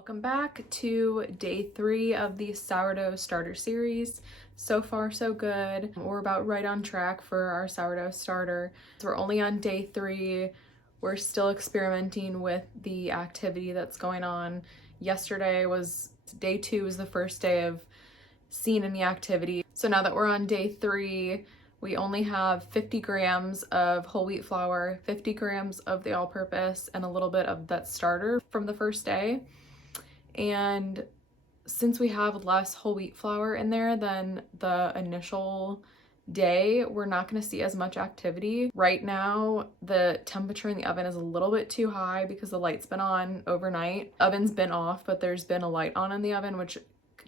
Welcome back to day 3 of the sourdough starter series. So far so good. We're about right on track for our sourdough starter. So we're only on day 3. We're still experimenting with the activity that's going on. Yesterday was day 2, was the first day of seeing any activity. So now that we're on day 3, we only have 50 grams of whole wheat flour, 50 grams of the all-purpose, and a little bit of that starter from the first day. And since we have less whole wheat flour in there than the initial day, we're not going to see as much activity. Right now, the temperature in the oven is a little bit too high because the light's been on overnight. Oven's been off, but there's been a light on in the oven, which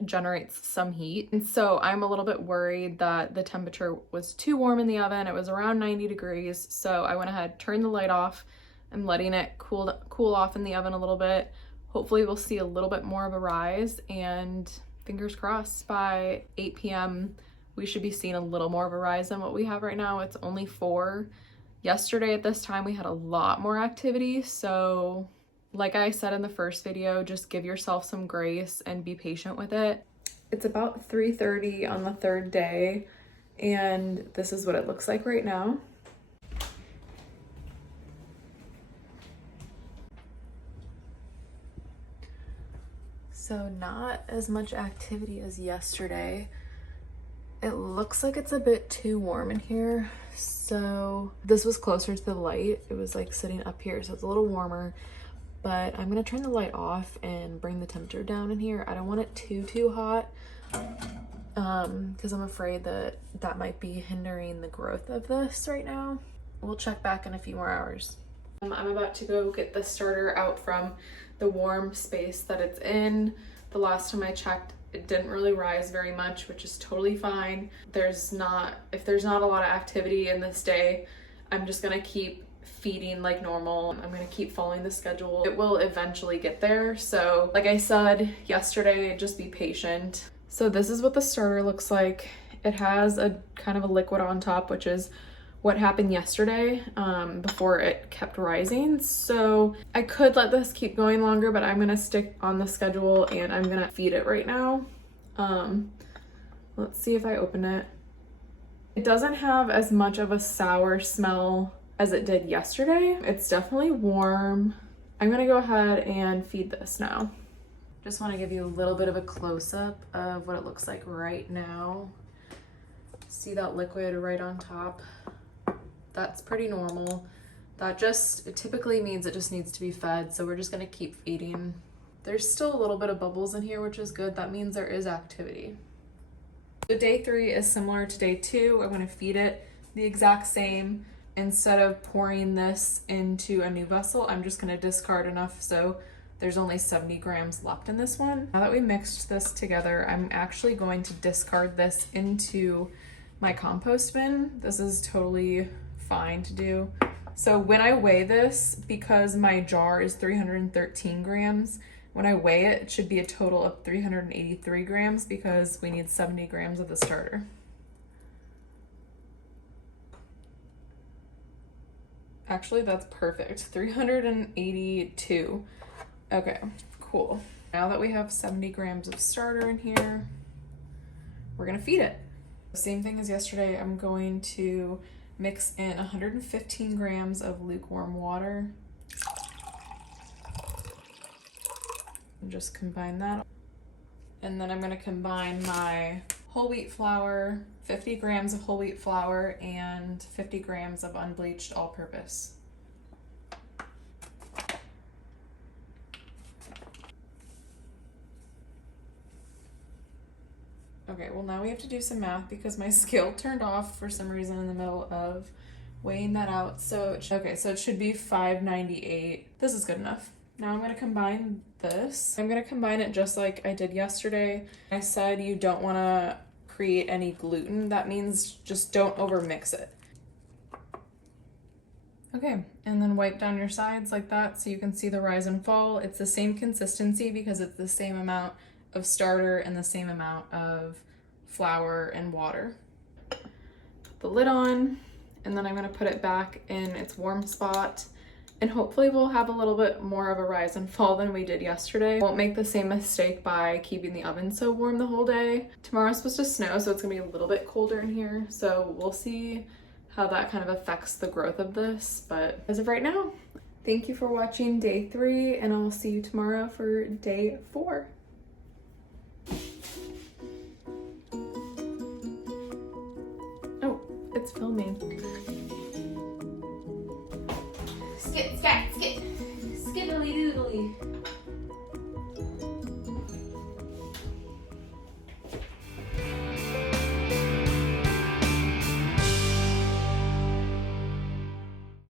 generates some heat. And so I'm a little bit worried that the temperature was too warm in the oven. It was around 90 degrees. So I went ahead, turned the light off, and letting it cool off in the oven a little bit. Hopefully we'll see a little bit more of a rise, and fingers crossed by 8 p.m. we should be seeing a little more of a rise than what we have right now. It's only 4. Yesterday at this time we had a lot more activity, so like I said in the first video, just give yourself some grace and be patient with it. It's about 3:30 on the 3rd day, and this is what it looks like right now. So not as much activity as yesterday. It looks like it's a bit too warm in here. So this was closer to the light. It was like sitting up here, so it's a little warmer. But I'm gonna turn the light off and bring the temperature down in here. I don't want it too hot because I'm afraid that might be hindering the growth of this right now. We'll check back in a few more hours. I'm about to go get the starter out from the warm space that it's in. The last time I checked, it didn't really rise very much, which is totally fine. If there's not a lot of activity in this day, I'm just gonna keep feeding like normal. I'm gonna keep following the schedule. It will eventually get there. So like I said yesterday, just be patient. So this is what the starter looks like. It has a kind of a liquid on top, which is what happened yesterday before it kept rising. So I could let this keep going longer, but I'm gonna stick on the schedule and I'm gonna feed it right now. Let's see if I open it. It doesn't have as much of a sour smell as it did yesterday. It's definitely warm. I'm gonna go ahead and feed this now. Just wanna give you a little bit of a close-up of what it looks like right now. See that liquid right on top? That's pretty normal. It typically means it just needs to be fed, so we're just gonna keep feeding. There's still a little bit of bubbles in here, which is good. That means there is activity. So day 3 is similar to day 2. I'm gonna feed it the exact same. Instead of pouring this into a new vessel, I'm just gonna discard enough so there's only 70 grams left in this one. Now that we mixed this together, I'm actually going to discard this into my compost bin. This is totally fine to do. So when I weigh this, because my jar is 313 grams, when I weigh it, it should be a total of 383 grams because we need 70 grams of the starter. Actually, that's perfect. 382. Okay, cool. Now that we have 70 grams of starter in here, we're gonna feed it. Same thing as yesterday, I'm going to mix in 115 grams of lukewarm water. And just combine that. And then I'm gonna combine my whole wheat flour, 50 grams of whole wheat flour, and 50 grams of unbleached all-purpose. Okay, well now we have to do some math because my scale turned off for some reason in the middle of weighing that out. So it should be 598. This is good enough. Now I'm gonna combine this. I'm gonna combine it just like I did yesterday. I said you don't wanna create any gluten. That means just don't over mix it. Okay, and then wipe down your sides like that so you can see the rise and fall. It's the same consistency because it's the same amount of starter and the same amount of flour and water. Put the lid on, and then I'm gonna put it back in its warm spot and hopefully we'll have a little bit more of a rise and fall than we did yesterday. Won't make the same mistake by keeping the oven so warm the whole day. Tomorrow's supposed to snow, so it's gonna be a little bit colder in here, so we'll see how that kind of affects the growth of this. But as of right now, thank you for watching day 3, and I'll see you tomorrow for day 4. Oh, it's filming.